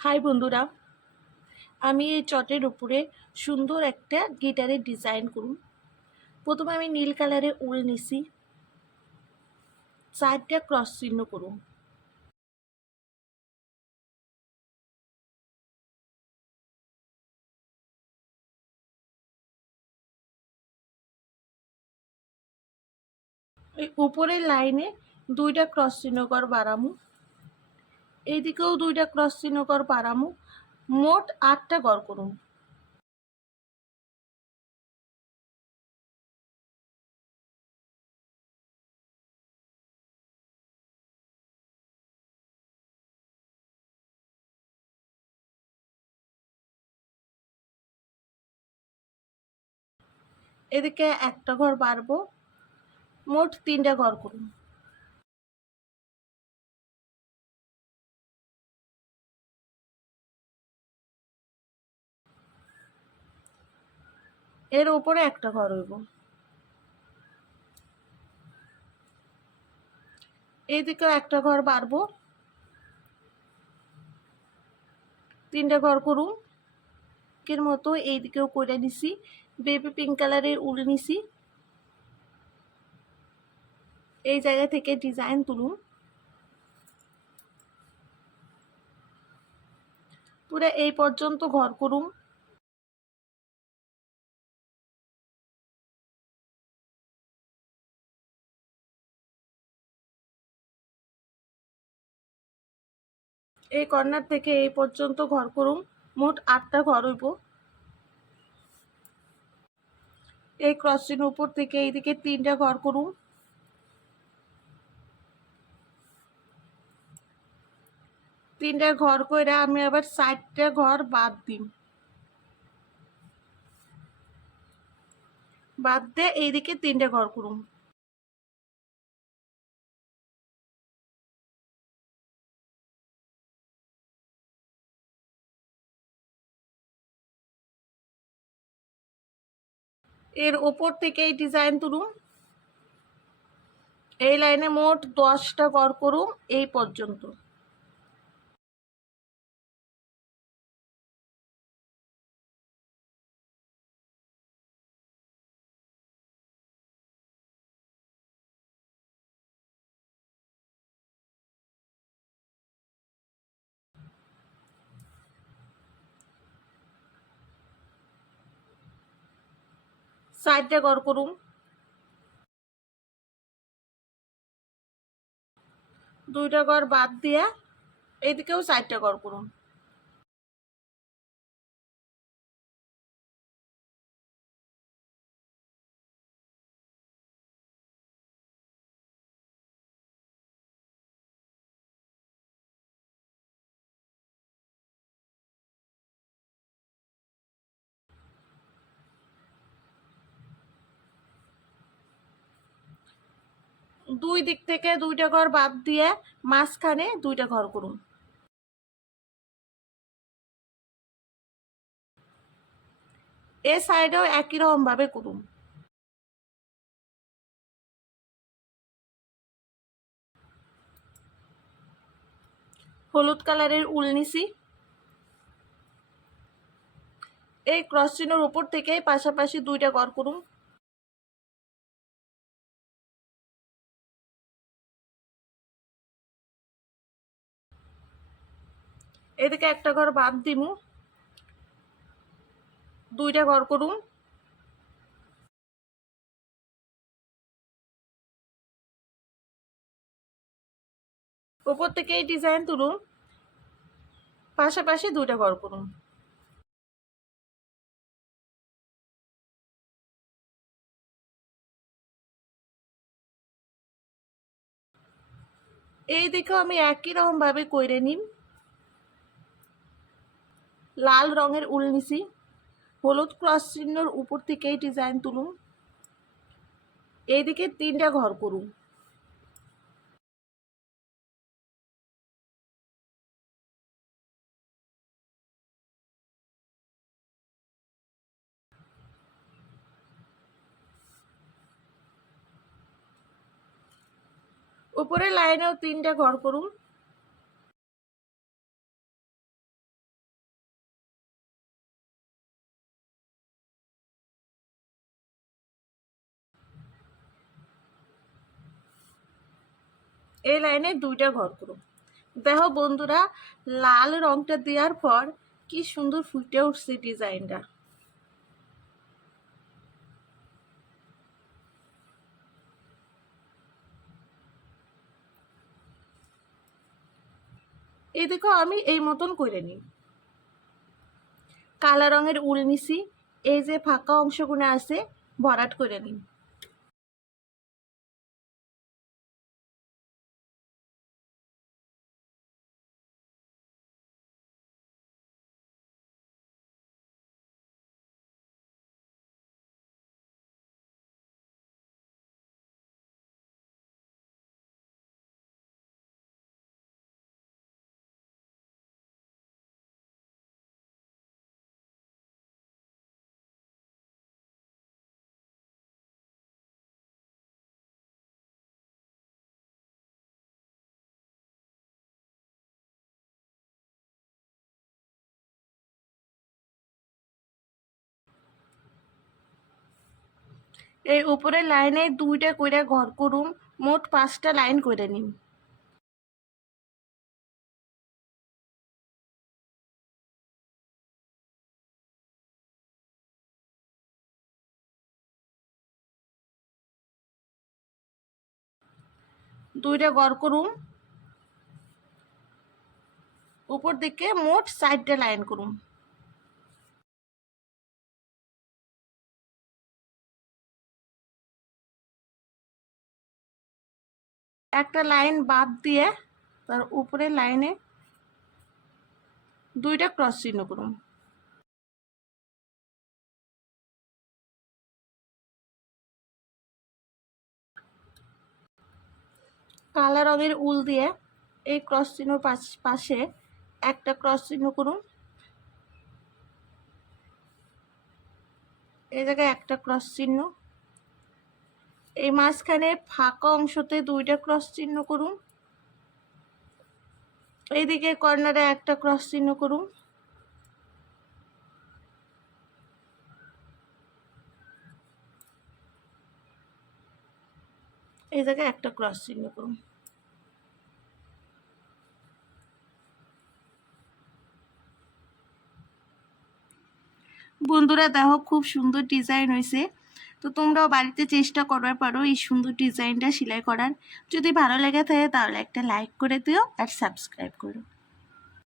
High বন্ধুরা, আমি এই চটের উপরে সুন্দর একটা গিটারের ডিজাইন করুন। প্রথমে আমি নীল কালারে উল নিছি, 4টা ক্রস চিহ্ন করুন। এই উপরের লাইনে 2টা ক্রস চিহ্ন কর বাড়ামু, এইদিকেও 2টা ক্রস চিহ্ন কর বাড়ামু, মোট 8টা ঘর করুন। এদিকে একটা ঘর বাড়বো, মোট 3টা ঘর করুন। এর উপরে একটা ঘর হইব। এইদিকেও একটা ঘর বাড়বো, 3টা ঘর করুন। এর মতো এইদিকেও করে নিছি, বেবি পিঙ্ক কালারের উল নিছি। এই জায়গা থেকে ডিজাইন তুলুন, পুরো এই পর্যন্ত ঘর করুন। এই কর্নার থেকে এই পর্যন্ত ঘর করুন, মোট 8টা ঘর হইব। এই ক্রস চিহ্ন উপর থেকে এইদিকে 3টা ঘর করুন। 3টা ঘর করে আমি আবার 4টা ঘর বাদ দিই, বাদ দিয়ে এইদিকে 3টা ঘর করুন। এর উপর থেকে এই ডিজাইন তুলুন, এই লাইনে মোট 10টা ঘর করুন এই পর্যন্ত। সাইডটা ঘর করুন, 2টা ঘর বাদ দিয়া এইদিকেও 4টা ঘর করুন। দুই দিক থেকে 2টা ঘর বাদ দিয়ে মাঝখানে 2টা ঘর করুন। এ সাইডেও একই রকম ভাবে করুন। হলুদ কালারের উল নিছি, এই ক্রস চিহ্নের উপর থেকে পাশাপাশি 2টা ঘর করুন। এদিকে একটা ঘর বাদ দিমু, 2টা ঘর করুন। উপর থেকে এই ডিজাইন তুলুন, পাশাপাশি 2টা ঘর করুন। এই দিকেও আমি একই রকম ভাবে কইরে নিম। লাল রঙের উল নিছি, হলুদ ক্রস চিহ্নের উপর থেকে এই ডিজাইন তুলুন, এইদিকে 3টা ঘর করুন। উপরের লাইনেও 3টা ঘর করুন। এই লাইনে 2টা ঘর করুম। দেখো বন্ধুরা, লাল রংটা দেওয়ার পর কি সুন্দর ফুটে উঠছে ডিজাইনটা। এই দেখো আমি এই মতন করে নিই। কালো রঙের উল নিছি, এই যে ফাঁকা অংশগুলো আছে ভরাট করে নিই। এই উপরের লাইনে 2টা করে ঘর করুম, মোট 5টা লাইন করে নিম। দুইটা ঘর করুম, উপর দিকে মোট 4টা লাইন করুম। একটা লাইন বাদ দিয়ে তার উপরে লাইনে 2টা ক্রস চিহ্ন করুন। কালো রঙের উল দিয়ে এই ক্রস চিহ্ন পাশে একটা ক্রস চিহ্ন করুন। এই জায়গায় একটা ক্রস চিহ্ন, এই মাঝখানে ফাঁকা অংশতে 2টা ক্রস চিহ্ন করুন। এইদিকে কর্নারে একটা ক্রস চিহ্ন করুন। এই জায়গায় একটা ক্রস চিহ্ন করুন। বন্ধুরা দেখো খুব সুন্দর ডিজাইন হয়েছে। তো তোমরাও বাড়িতে চেষ্টা করতে পারো এই সুন্দর ডিজাইনটা সেলাই করার। যদি ভালো লেগে থাকে তাহলে একটা লাইক করে দিও আর সাবস্ক্রাইব করো।